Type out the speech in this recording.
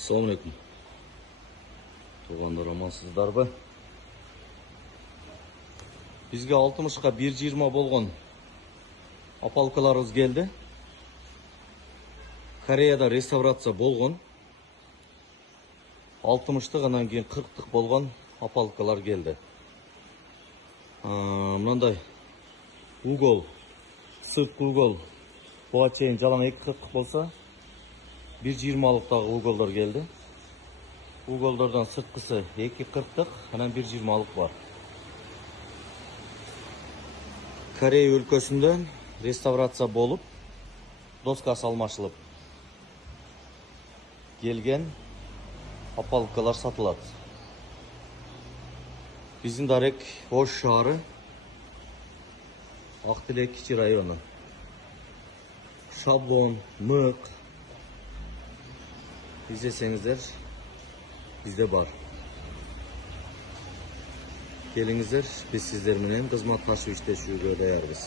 Assalamualaikum. Туғандар амансыздар ба? Бізге 60-қа 1.20 болған апалкаларымыз келді. Кореяда реставрация болған. 60-тық анан кейін 40-тық болған апалкалар келді. Мынандай угол, сыртқы угол бұға чейін жалаң 2.40 болса, 1.20-лықтағы уголдар келді. Уголдардан сыртқысы 2.40-тық, анан 1.20-лық бар. Корея өлкөсүндө реставрация болып, доскасы алмашылып келген апалкалар сатылады. Биздин Дарек Ош шаары, Ақтілек кичи району. Шаблон, мык издесеңиздер, bizde бар. Келиңиздер, биз сиздер менен кызматташып иштешүүгө даярбыз.